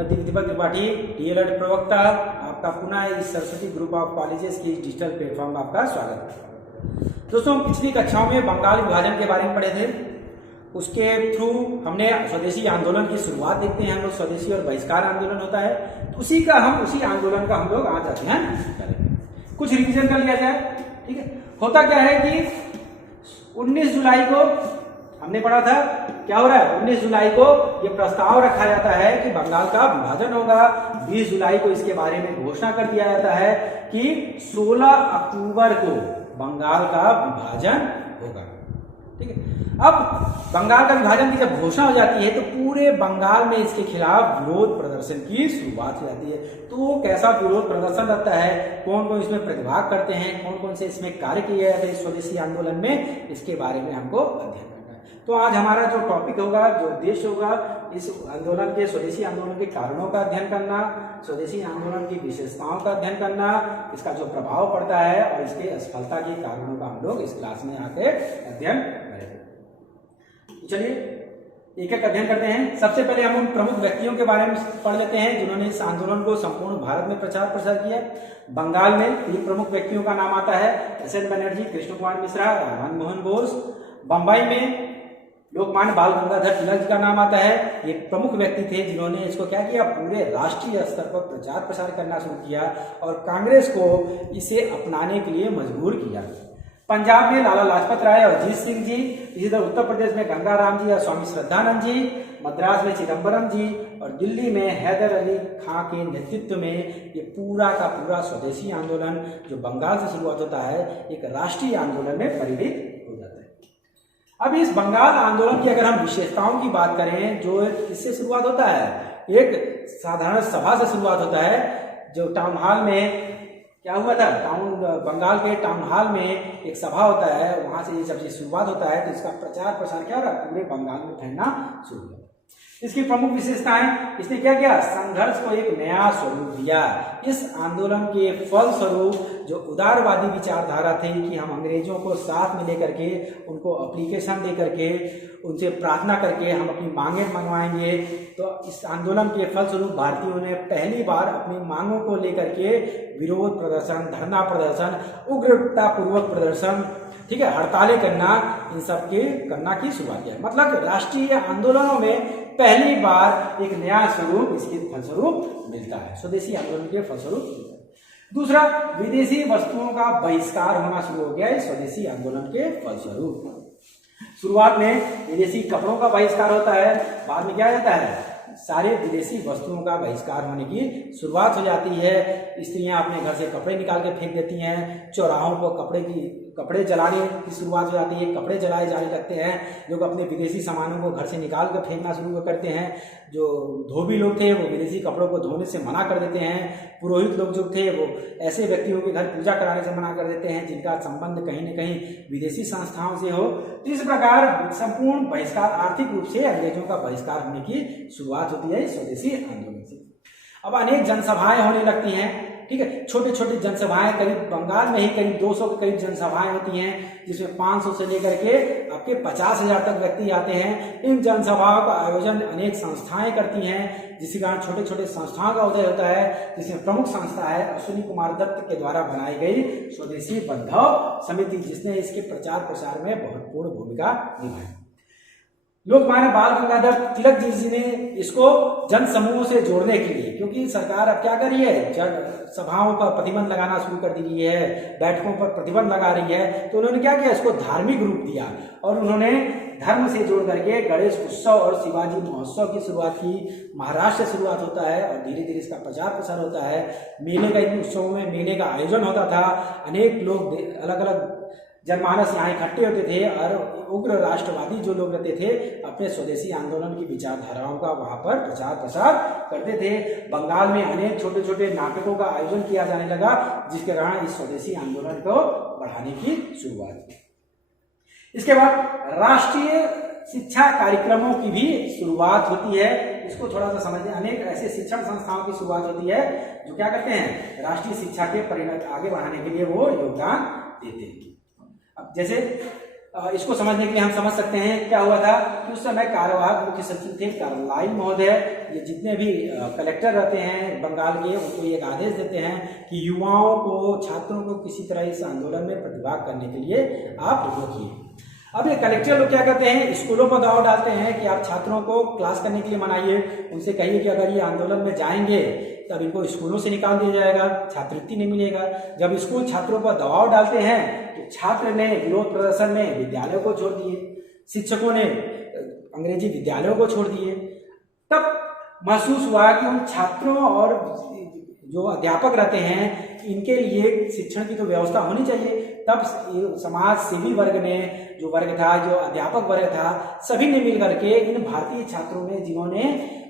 मैं दीपक त्रिपाठी, डीएलएड प्रवक्ता, आपका पुनः इस सरस्वती ग्रुप ऑफ कॉलेजेस की डिजिटल प्लेटफॉर्म में आपका स्वागत है। दोस्तों, पिछली कक्षाओं में बंगाल विभाजन के बारे में पढ़े थे। उसके थ्रू हमने स्वदेशी आंदोलन की शुरुआत देखते हैं। हम लोग स्वदेशी और बहिष्कार आंदोलन होता है, तो उसी आंदोलन का हम लोग आज अध्ययन करेंगे। कुछ रिवीजन कर लिया जाए, ठीक है। होता क्या है कि 19 जुलाई को हमने पढ़ा था, क्या हो रहा है, 19 जुलाई को ये प्रस्ताव रखा जाता है कि बंगाल का विभाजन होगा। 20 जुलाई को इसके बारे में घोषणा कर दिया जाता है कि 16 अक्टूबर को बंगाल का विभाजन होगा, ठीक है। अब बंगाल का विभाजन की जब घोषणा हो जाती है तो पूरे बंगाल में इसके खिलाफ विरोध प्रदर्शन की शुरुआत हो जाती है। तो कैसा विरोध प्रदर्शन रहता है, कौन कौन इसमें प्रतिभाग करते हैं, कौन कौन से इसमें कार्य किए जाते हैं स्वदेशी आंदोलन में, इसके बारे में हमको अध्ययन करना है। तो आज हमारा जो टॉपिक होगा, जो उद्देश्य होगा, इस आंदोलन के, स्वदेशी आंदोलन के कारणों का अध्ययन करना, स्वदेशी आंदोलन की विशेषताओं का अध्ययन करना, इसका जो प्रभाव पड़ता है और इसके असफलता के कारणों का हम लोग इस क्लास में आके अध्ययन करेंगे। चलिए एक एक अध्ययन करते हैं। सबसे पहले हम उन प्रमुख व्यक्तियों के बारे में पढ़ लेते हैं जिन्होंने इस आंदोलन को संपूर्ण भारत में प्रचार प्रसार किया। बंगाल में 3 प्रमुख व्यक्तियों का नाम आता है, एस.एन. बनर्जी, कृष्ण कुमार मिश्रा, राम मोहन बोस। बंबई में लोकमान्य बाल गंगाधर तिलक जी का नाम आता है। ये प्रमुख व्यक्ति थे जिन्होंने इसको क्या किया, पूरे राष्ट्रीय स्तर पर प्रचार प्रसार करना शुरू किया और कांग्रेस को इसे अपनाने के लिए मजबूर किया। पंजाब में लाला लाजपत राय और अजीत सिंह जी, इसी तरह उत्तर प्रदेश में गंगाराम जी और स्वामी श्रद्धानंद जी, मद्रास में चिदम्बरम जी और दिल्ली में हैदर अली खां के नेतृत्व में ये पूरा का पूरा स्वदेशी आंदोलन जो बंगाल से शुरुआत होता है, एक राष्ट्रीय आंदोलन में परिणित हो जाता है। अब इस बंगाल आंदोलन की अगर हम विशेषताओं की बात करें, जो इससे शुरुआत होता है, एक साधारण सभा से शुरुआत होता है, जो टाउन हॉल में क्या हुआ था, बंगाल के टाउन हॉल में एक सभा होता है, वहां से ये जब ये शुरुआत होता है तो इसका प्रचार प्रसार क्या रहा, पूरे बंगाल में फैलना शुरू हुआ। इसकी प्रमुख विशेषताएं, इसने क्या किया, संघर्ष को एक नया स्वरूप दिया। इस आंदोलन के फलस्वरूप जो उदारवादी विचारधारा थी कि हम अंग्रेजों को साथ में लेकर के, उनको एप्लीकेशन दे करके, उनसे प्रार्थना करके हम अपनी मांगे मनवाएंगे, तो इस आंदोलन के फलस्वरूप भारतीयों ने पहली बार अपनी मांगों को लेकर के विरोध प्रदर्शन, धरना प्रदर्शन, उग्रता पूर्वक प्रदर्शन, ठीक है, हड़तालें करना, इन सब के करना की शुरुआत किया। मतलब राष्ट्रीय आंदोलनों में पहली बार एक नया स्वरूप इसके फलस्वरूप मिलता है, स्वदेशी आंदोलन के फलस्वरूप मिलता है। दूसरा, विदेशी वस्तुओं का बहिष्कार होना शुरू हो गया इस स्वदेशी आंदोलन के फलस्वरूप। शुरुआत में विदेशी कपड़ों का बहिष्कार होता है, बाद में क्या जाता है, सारे विदेशी वस्तुओं का बहिष्कार होने की शुरुआत हो जाती है। स्त्रियां अपने घर से कपड़े निकाल के फेंक देती हैं, चौराहों को कपड़े जलाने की शुरुआत हो जाती है, कपड़े जलाए जाने लगते हैं, लोग अपने विदेशी सामानों को घर से निकाल कर फेंकना शुरू करते हैं। जो धोबी लोग थे वो विदेशी कपड़ों को धोने से मना कर देते हैं। पुरोहित लोग जो थे वो ऐसे व्यक्तियों के घर पूजा कराने से मना कर देते हैं जिनका संबंध कहीं न कहीं विदेशी संस्थाओं से हो। तो इस प्रकार संपूर्ण बहिष्कार, आर्थिक रूप से अंग्रेजों का बहिष्कार होने की शुरुआत होती है स्वदेशी आंदोलन से। अब अनेक जनसभाएं होने लगती हैं, ठीक है, छोटे छोटे जनसभाएं, करीब बंगाल में ही करीब 200 के करीब जनसभाएं होती हैं, जिसमें 500 से लेकर के आपके 50,000 तक व्यक्ति आते हैं। इन जनसभाओं का आयोजन अनेक संस्थाएं करती हैं, जिसके कारण छोटे छोटे संस्थाओं का उदय होता है, जिसमें प्रमुख संस्था है अश्विनी कुमार दत्त के द्वारा बनाई गई स्वदेशी बंधव समिति, जिसने इसके प्रचार प्रसार में महत्वपूर्ण भूमिका निभाई। लोकमान्य बाल गंगाधर तिलक जी ने इसको जन समूहों से जोड़ने के लिए, क्योंकि सरकार अब क्या कर रही है, सभाओं पर प्रतिबंध लगाना शुरू कर दी है, बैठकों पर प्रतिबंध लगा रही है, तो उन्होंने क्या किया, इसको धार्मिक रूप दिया और उन्होंने धर्म से जोड़ करके गणेश उत्सव और शिवाजी महोत्सव की शुरुआत की। महाराष्ट्र से शुरुआत होता है और धीरे धीरे इसका प्रचार प्रसार होता है। मेले का, इन उत्सवों में मेले का आयोजन होता था, अनेक लोग, अलग अलग जनमानस यहाँ इकट्ठे होते थे और उग्र राष्ट्रवादी जो लोग रहते थे अपने स्वदेशी आंदोलन की विचारधाराओं का वहां पर प्रचार प्रसार करते थे। बंगाल में अनेक छोटे छोटे नाटकों का आयोजन किया जाने लगा, जिसके कारण इस स्वदेशी आंदोलन को बढ़ाने की शुरुआत की। इसके बाद राष्ट्रीय शिक्षा कार्यक्रमों की भी शुरुआत होती है। इसको थोड़ा सा समझें, अनेक ऐसे शिक्षण संस्थाओं की शुरुआत होती है जो क्या करते हैं, राष्ट्रीय शिक्षा के परिणत आगे बढ़ाने के लिए वो योगदान देते हैं। अब जैसे इसको समझने के लिए हम समझ सकते हैं क्या हुआ था कि उस समय कार्यवाहक मुख्य सचिव थे कार्लाइल महोदय। ये जितने भी कलेक्टर रहते हैं बंगाल के, उनको एक आदेश देते हैं कि युवाओं को, छात्रों को किसी तरह इस आंदोलन में प्रतिभाग करने के लिए आप रोकिए। अब ये कलेक्टर लोग क्या करते हैं, स्कूलों पर दबाव डालते हैं कि आप छात्रों को क्लास करने के लिए मनाइए, उनसे कहिए कि अगर ये आंदोलन में जाएंगे तब इनको स्कूलों से निकाल दिया जाएगा, छात्रवृत्ति नहीं मिलेगा। जब स्कूल छात्रों पर दबाव डालते हैं तो छात्र ने विरोध प्रदर्शन में विद्यालयों को छोड़ दिए, शिक्षकों ने अंग्रेजी विद्यालयों को छोड़ दिए। तब महसूस हुआ कि उन छात्रों और जो अध्यापक रहते हैं इनके लिए शिक्षण की तो व्यवस्था होनी चाहिए। तब समाज सेवी वर्ग ने, जो वर्ग था, जो अध्यापक वर्ग था, सभी ने मिलकर के इन भारतीय छात्रों ने, जिन्होंने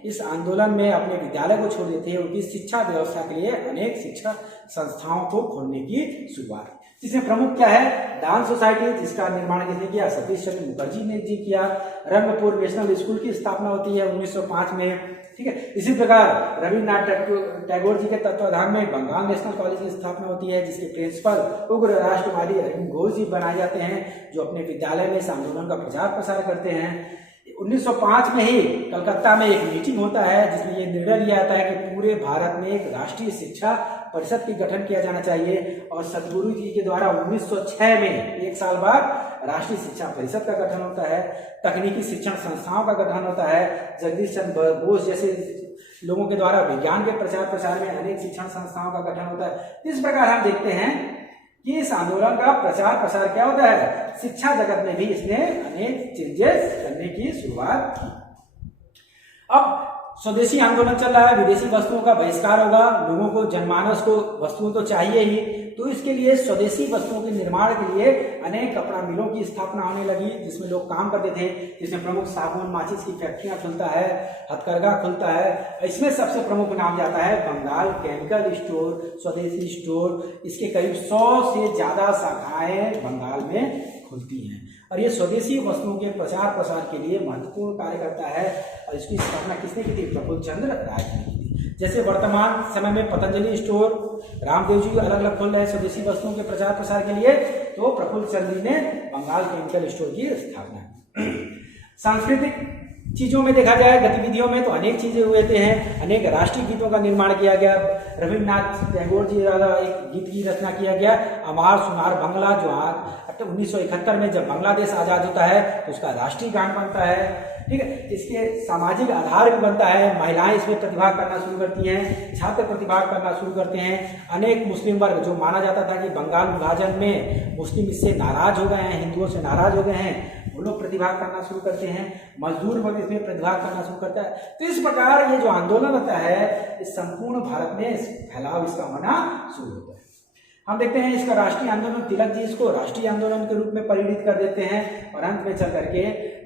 इस आंदोलन में अपने विद्यालय को छोड़ दिए थे, उनकी शिक्षा व्यवस्था के लिए अनेक शिक्षा संस्थाओं को खोलने की शुरुआत। जिसमें प्रमुख क्या है, डांस सोसाइटी, जिसका निर्माण किसने किया, सतीश चंद्र मुखर्जी ने जी किया। रंगपुर नेशनल स्कूल की स्थापना होती है 1905 में, ठीक है। इसी प्रकार रविन्द्रनाथ टैगोर जी के तत्वाधान में बंगाल नेशनल कॉलेज की स्थापना होती है, जिसके प्रिंसिपल उग्र राष्ट्रवादी अरविंद घोष जी बनाए जाते हैं, जो अपने विद्यालय में इस आंदोलन का प्रचार प्रसार करते हैं। 1905 में ही कलकत्ता में एक मीटिंग होता है जिसमें यह निर्णय लिया जाता है कि पूरे भारत में एक राष्ट्रीय शिक्षा परिषद की गठन किया जाना चाहिए। और सदगुरु जी के द्वारा 1906 में, एक साल बाद, राष्ट्रीय शिक्षा परिषद का गठन होता है। तकनीकी शिक्षण संस्थाओं का गठन होता है। जगदीश चंद्र बोस जैसे लोगों के द्वारा विज्ञान के प्रचार प्रसार में अनेक शिक्षण संस्थाओं का गठन होता है। इस प्रकार हम देखते हैं कि इस आंदोलन का प्रचार प्रसार क्या होता है, शिक्षा जगत में भी इसने अनेक चेंजेस करने की शुरुआत की। अब स्वदेशी आंदोलन चल रहा है, विदेशी वस्तुओं का बहिष्कार होगा, लोगों को, जनमानस को वस्तुएं तो चाहिए ही, तो इसके लिए स्वदेशी वस्तुओं के निर्माण के लिए अनेक कपड़ा मिलों की स्थापना होने लगी, जिसमें लोग काम करते थे। जिसमें प्रमुख साबुन, माचिस की फैक्ट्रियां खुलता है, हथकरघा खुलता है। इसमें सबसे प्रमुख नाम जाता है बंगाल केमिकल स्टोर, स्वदेशी स्टोर। इसके करीब 100 से ज्यादा शाखाएं बंगाल में खुलती हैं और ये स्वदेशी वस्तुओं के प्रचार प्रसार के लिए महत्वपूर्ण कार्य करता है। और इसकी स्थापना किसने की थी, प्रफुल्ल चंद्र राय ने की थी। जैसे वर्तमान समय में पतंजलि स्टोर, रामदेव जी अलग अलग खोल रहे हैं स्वदेशी वस्तुओं के प्रचार प्रसार के लिए, तो प्रफुल्ल चंद्र ने बंगाल केमिकल स्टोर की स्थापना। सांस्कृतिक चीजों में देखा जाए, गतिविधियों में तो अनेक चीजें हुए थे हैं, अनेक राष्ट्रीय गीतों का निर्माण किया गया। रविन्द्रनाथ टैगोर जी द्वारा एक गीत की रचना किया गया, अमार सुनार बंगला, जो 1971 में जब बांग्लादेश आजाद होता है तो उसका राष्ट्रीय गान बनता है, ठीक है। इसके सामाजिक आधार भी बनता है, महिलाएं इसमें प्रतिभाग करना शुरू करती हैं, छात्र प्रतिभाग करना शुरू करते हैं। अनेक मुस्लिम वर्ग, जो माना जाता था कि बंगाल विभाजन में मुस्लिम इससे नाराज हो गए हैं, हिंदुओं से नाराज हो गए हैं, वो लोग प्रतिभाग करना शुरू करते हैं। मजदूर वर्ग इसमें प्रतिभाग करना शुरू करता है। तो इस प्रकार ये जो आंदोलन होता है, इस संपूर्ण भारत में फैलाव इसका होना शुरू होता है। हम देखते हैं इसका राष्ट्रीय आंदोलन, तिलक जी इसको राष्ट्रीय आंदोलन के रूप में परिणित कर देते हैं। और अंत में चल करके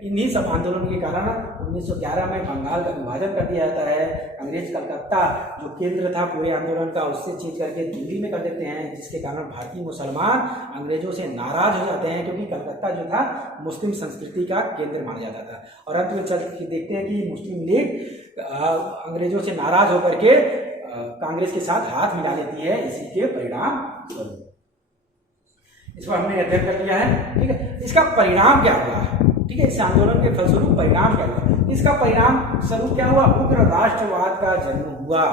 इन्हीं सब आंदोलन के कारण 1911 में बंगाल का विभाजन कर दिया जाता है। अंग्रेज कलकत्ता जो केंद्र था पूरे आंदोलन का, उससे चेंज करके दिल्ली में कर देते हैं, जिसके कारण भारतीय मुसलमान अंग्रेजों से नाराज हो जाते हैं, क्योंकि कलकत्ता जो था मुस्लिम संस्कृति का केंद्र माना जाता था। और अंत में चल के देखते हैं कि मुस्लिम लीग अंग्रेजों से नाराज होकर के कांग्रेस के साथ हाथ मिला लेती है। इसी के परिणाम स्वरूप इसको हमने अध्ययन कर लिया है, ठीक है। इसका परिणाम क्या हुआ, ठीक है, इस आंदोलन के फलस्वरूप परिणाम क्या हुआ, इसका परिणाम स्वरूप क्या हुआ, उग्र राष्ट्रवाद का जन्म हुआ।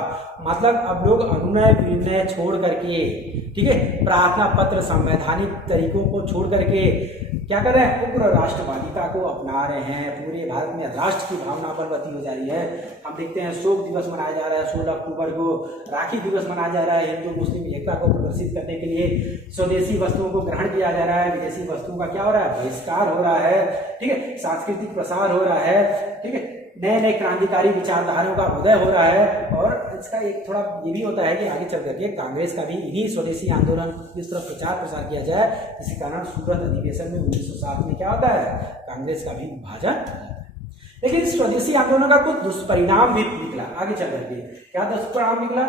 मतलब अब लोग अनुनय विनय छोड़ करके, ठीक है, प्रार्थना पत्र, संवैधानिक तरीकों को छोड़ करके क्या कर रहे हैं, उग्र राष्ट्रवादिता को अपना रहे हैं। पूरे भारत में राष्ट्र की भावना बलवती हो जा रही है। हम देखते हैं शोक दिवस मनाया जा रहा है 16 अक्टूबर को, राखी दिवस मनाया जा रहा है हिंदू मुस्लिम एकता को प्रदर्शित करने के लिए। स्वदेशी वस्तुओं को ग्रहण किया जा रहा है, विदेशी वस्तुओं का क्या हो रहा है, बहिष्कार हो रहा है, ठीक है, सांस्कृतिक प्रसार हो रहा है, ठीक है, नए नए क्रांतिकारी विचारधाराओं का उदय हो रहा है। और इसका एक थोड़ा ये भी होता है कि आगे चल करके कांग्रेस का भी इन्हीं स्वदेशी आंदोलन इस तरफ प्रचार प्रसार किया जाए, जिसके कारण सूरत अधिवेशन में 1907 में क्या होता है, कांग्रेस का भी विभाजन हो जाता है। लेकिन स्वदेशी आंदोलन का कुछ दुष्परिणाम भी निकला आगे चल करके। क्या दुष्परिणाम निकला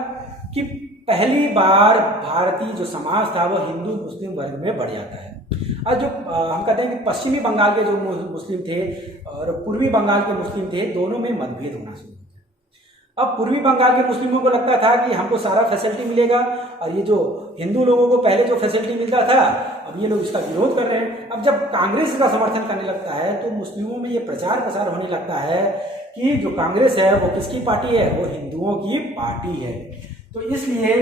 कि पहली बार भारतीय जो समाज था वो हिंदू मुस्लिम वर्ग में बढ़ जाता है। और जो हम कहते हैं कि पश्चिमी बंगाल के जो मुस्लिम थे और पूर्वी बंगाल के मुस्लिम थे, दोनों में मतभेद होना शुरू हुआ। अब पूर्वी बंगाल के मुस्लिमों को लगता था कि हमको सारा फैसिलिटी मिलेगा, और ये जो हिंदू लोगों को पहले जो फैसिलिटी मिलता था अब ये लोग इसका विरोध कर रहे हैं। अब जब कांग्रेस का समर्थन करने लगता है तो मुस्लिमों में ये प्रचार प्रसार होने लगता है कि जो कांग्रेस है वो किसकी पार्टी है, वो हिंदुओं की पार्टी है। तो इसलिए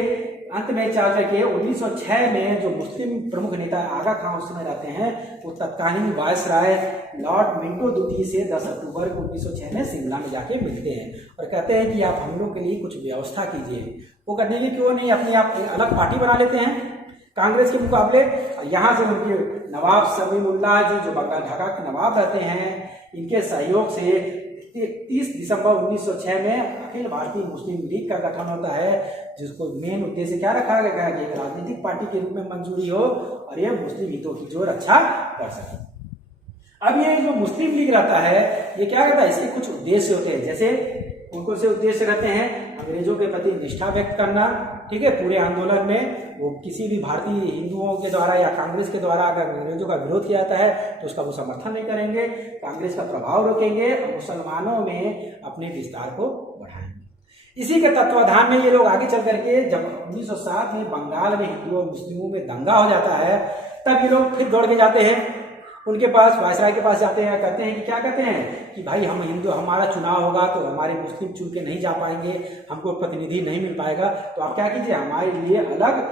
अंत में चल करके 1906 में जो मुस्लिम प्रमुख नेता आगा खां उस समय रहते हैं, वो तत्कालीन वायसराय लॉर्ड मिंटो द्वितीय से 10 अक्टूबर 1906 में शिमला में जाके मिलते हैं और कहते हैं कि आप हम लोग के लिए कुछ व्यवस्था कीजिए। वो करने के क्यों नहीं अपने आप एक अलग पार्टी बना लेते हैं कांग्रेस के मुकाबले। यहाँ से उनके नवाब समीउल्लाह जी जो बंगाल ढाका के नवाब रहते हैं, इनके सहयोग से 30 दिसंबर 1906 में अखिल भारतीय मुस्लिम लीग का गठन होता है, जिसको मेन उद्देश्य क्या रखा गया है कि एक राजनीतिक पार्टी के रूप में मंजूरी हो और ये मुस्लिम हितों की जो रक्षा कर सके। अब ये जो मुस्लिम लीग रहता है ये क्या करता है, इसके कुछ उद्देश्य होते हैं। जैसे उनको से उद्देश्य रहते हैं अंग्रेजों के प्रति निष्ठा व्यक्त करना, ठीक है। पूरे आंदोलन में वो किसी भी भारतीय हिंदुओं के द्वारा या कांग्रेस के द्वारा अगर अंग्रेजों का विरोध किया जाता है तो उसका वो समर्थन नहीं करेंगे, कांग्रेस का प्रभाव रोकेंगे और मुसलमानों में अपने विस्तार को बढ़ाएंगे। इसी के तत्वाधान में ये लोग आगे चल करके जब 1907 में बंगाल में हिंदुओं और मुस्लिमों में दंगा हो जाता है, तब ये लोग फिर दौड़ के जाते हैं उनके पास, वायसराय के पास जाते हैं। कहते हैं कि क्या कहते हैं कि भाई हम हिंदू, हमारा चुनाव होगा तो हमारे मुस्लिम चुन के नहीं जा पाएंगे, हमको प्रतिनिधि नहीं मिल पाएगा, तो आप क्या कीजिए हमारे लिए अलग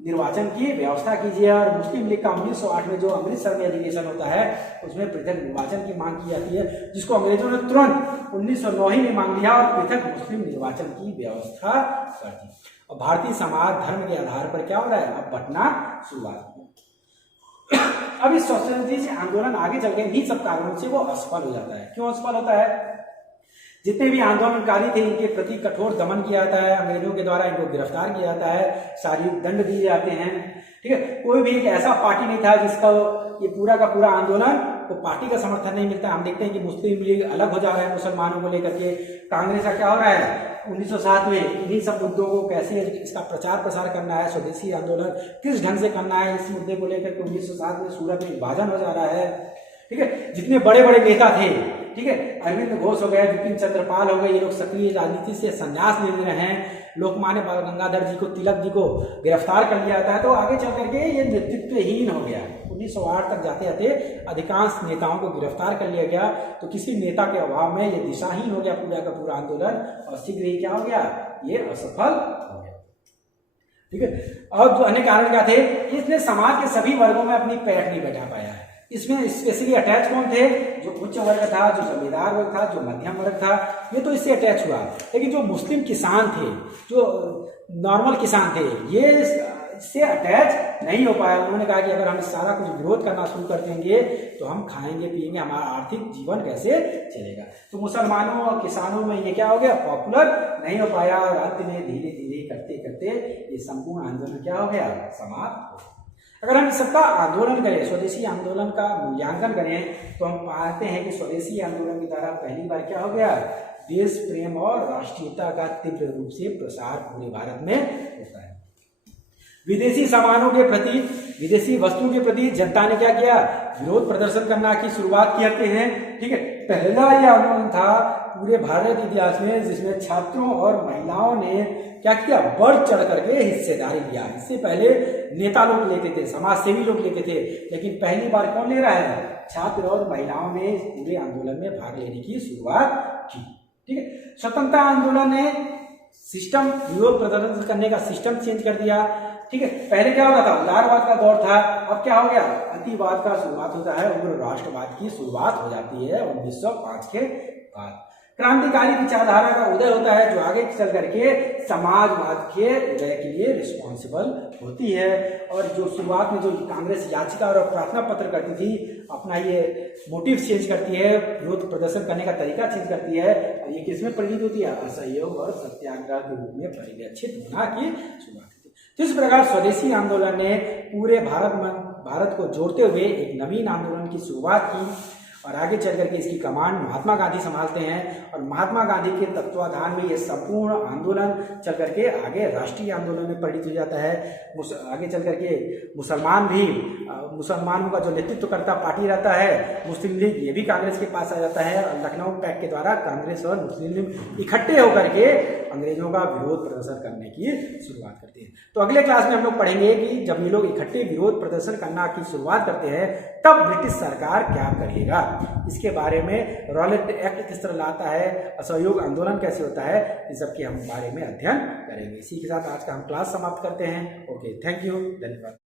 निर्वाचन की व्यवस्था कीजिए। और मुस्लिम लीग का 1908 में जो अमृतसर में अधिवेशन होता है उसमें पृथक निर्वाचन की मांग की जाती है, जिसको अंग्रेजों ने तुरंत 1909 में मांग लिया और पृथक मुस्लिम निर्वाचन की व्यवस्था कर दी। और भारतीय समाज धर्म के आधार पर क्या हो रहा है, अब बंटना शुरुआत। अब इस स्वतंत्रता से आंदोलन आगे चल के इन्हीं सब कारणों से वो असफल हो जाता है। क्यों असफल होता है, जितने भी आंदोलनकारी थे इनके प्रति कठोर दमन किया जाता है, अंग्रेजों के द्वारा इनको गिरफ्तार किया जाता है, शारीरिक दंड दिए जाते हैं, ठीक है। कोई भी एक ऐसा पार्टी नहीं था जिसका ये पूरा का पूरा आंदोलन को पार्टी का समर्थन नहीं मिलता। हम देखते हैं कि मुस्लिम लीग अलग हो जा रहा है मुसलमानों को लेकर के, कांग्रेस का क्या हो रहा है 1907 में इन्हीं सब मुद्दों को कैसे इसका प्रचार प्रसार करना है, स्वदेशी आंदोलन किस ढंग से करना है, इस मुद्दे को लेकर के 1907 में सूरत में विभाजन हो जा रहा है, ठीक है। जितने बड़े बड़े नेता थे, ठीक है, अरविंद घोष हो गए, विपिन चंद्रपाल हो गए, ये लोग सक्रिय राजनीति से संन्यास ले रहे हैं। लोकमान्य बाल गंगाधर जी को, तिलक जी को गिरफ्तार कर लिया जाता है। तो आगे चल करके ये नेतृत्वहीन हो गया। 1908 तक जाते जाते अधिकांश नेताओं को गिरफ्तार कर लिया गया। तो किसी नेता के अभाव में ये दिशाहीन हो गया पूरा का पूरा आंदोलन और शीघ्र ही क्या हो गया, ये असफल हो गया, ठीक है। और जो अन्य कारण क्या थे, इसने समाज के सभी वर्गों में अपनी पैठ नहीं बैठा पाया है। इसमें स्पेशली अटैच कौन थे, जो उच्च वर्ग था, जो जमींदार वर्ग था, जो मध्यम वर्ग था, ये तो इससे अटैच हुआ। लेकिन जो मुस्लिम किसान थे, जो नॉर्मल किसान थे, ये इससे अटैच नहीं हो पाया। उन्होंने कहा कि अगर हम सारा कुछ विरोध करना शुरू कर देंगे तो हम खाएंगे पिएंगे, हमारा आर्थिक जीवन कैसे चलेगा। तो मुसलमानों और किसानों में ये क्या हो गया, पॉपुलर नहीं हो पाया और अंत में धीरे धीरे करते करते ये संपूर्ण आंदोलन क्या हो गया, समाप्त हो गया। अगर हम इस सबका आंदोलन करें, स्वदेशी आंदोलन का मूल्यांकन करें, तो हम पाते हैं कि स्वदेशी आंदोलन के द्वारा पहली बार क्या हो गया, देश प्रेम और राष्ट्रीयता का तीव्र रूप से प्रसार पूरे भारत में होता है। विदेशी सामानों के प्रति, विदेशी वस्तुओं के प्रति जनता ने क्या किया, विरोध प्रदर्शन करना की शुरुआत करते हैं, ठीक है। पहला यह आंदोलन था पूरे भारत इतिहास में जिसमें छात्रों और महिलाओं ने क्या किया, बढ़ चढ़ करके हिस्सेदारी लिया। इससे पहले नेता लोग लेते थे, समाज सेवी लोग लेते थे, लेकिन पहली बार कौन ले रहा है, छात्र और महिलाओं ने पूरे आंदोलन में भाग लेने की शुरुआत की, ठीक है। स्वतंत्रता आंदोलन ने सिस्टम, विरोध प्रदर्शन करने का सिस्टम चेंज कर दिया, ठीक है। पहले क्या होता था, उदारवाद का दौर था, अब क्या हो गया, अतिवाद का शुरुआत होता है, उग्र राष्ट्रवाद की शुरुआत हो जाती है 1905 के बाद। क्रांतिकारी विचारधारा का उदय होता है जो आगे चल करके समाजवाद के उदय के लिए रिस्पॉन्सिबल होती है। और जो शुरुआत में जो कांग्रेस याचिका और प्रार्थना पत्र करती थी, अपना ये मोटिव चेंज करती है, विरोध प्रदर्शन करने का तरीका चेंज करती है, और ये किसमें परिणित होती है, असहयोग और सत्याग्रह के रूप में परिलक्षित होना की शुरुआत होती है। तो इस प्रकार स्वदेशी आंदोलन ने पूरे भारत को जोड़ते हुए एक नवीन आंदोलन की शुरुआत की और आगे चल करके इसकी कमान महात्मा गांधी संभालते हैं और महात्मा गांधी के तत्वाधान में ये संपूर्ण आंदोलन चल करके आगे राष्ट्रीय आंदोलन में परिणित हो जाता है। आगे चल करके मुसलमान भी मुसलमानों का जो नेतृत्व करता पार्टी रहता है मुस्लिम लीग, ये भी कांग्रेस के पास आ जाता है। और लखनऊ पैक्ट के द्वारा कांग्रेस और मुस्लिम लीग इकट्ठे होकर के अंग्रेजों का विरोध प्रदर्शन करने की शुरुआत करते हैं। तो अगले क्लास में हम लोग पढ़ेंगे कि जब ये लोग इकट्ठे विरोध प्रदर्शन करना की शुरुआत करते हैं तब ब्रिटिश सरकार क्या करेगा, इसके बारे में रॉलेट एक्ट किस तरह लाता है, असहयोग आंदोलन कैसे होता है, इस सब के हम बारे में अध्ययन करेंगे। इसी के साथ आज का हम क्लास समाप्त करते हैं। ओके, थैंक यू, धन्यवाद।